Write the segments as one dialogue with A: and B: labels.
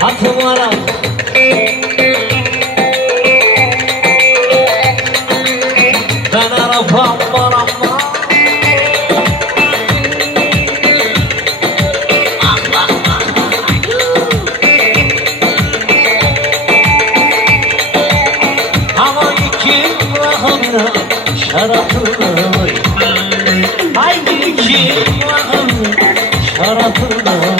A: Hatırlara Ben arafam var ama Ama iki rahmına şarafına Haydi iki rahmına şarafına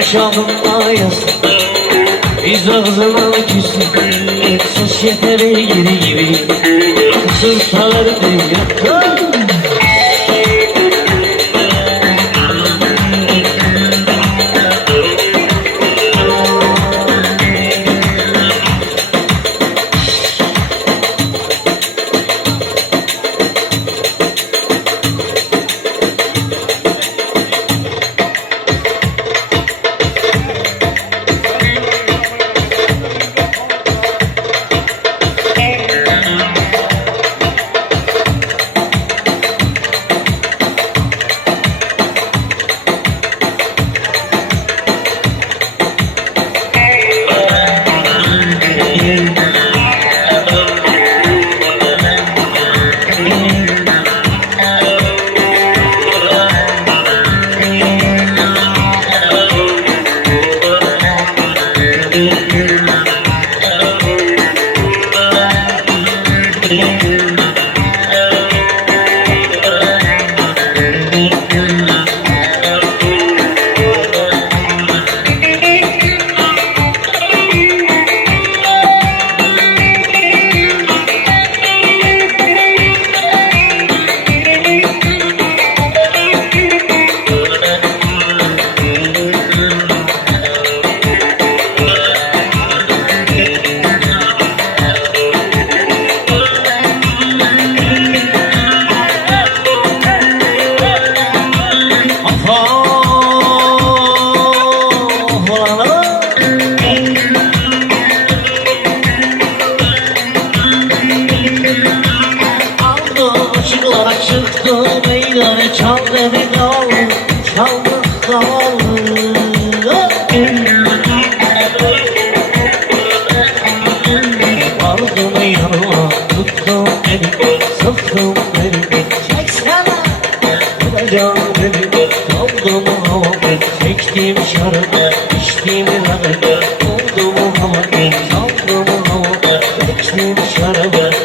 A: Ayası Biz ağzına küsü Sosyete geri gibi. Sırtalar dünya Işıklara Çaldı dal Vardım yanıma tuttum beni Sıktım beni
B: Çeksene
A: Vuracağım beni Kaldım hava Çektim şarabı İçtim rakı Oldum hava Çaldım hava Çektim şarabı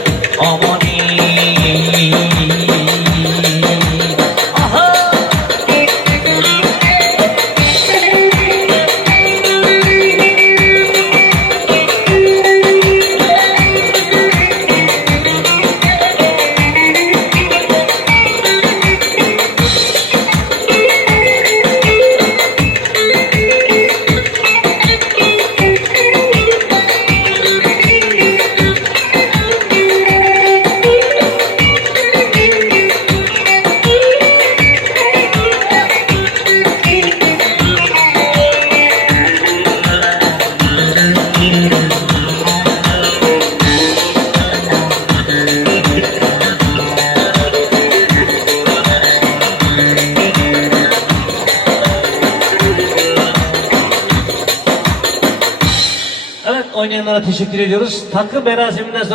C: oynayanlara teşekkür ediyoruz. Takım merasiminden sonra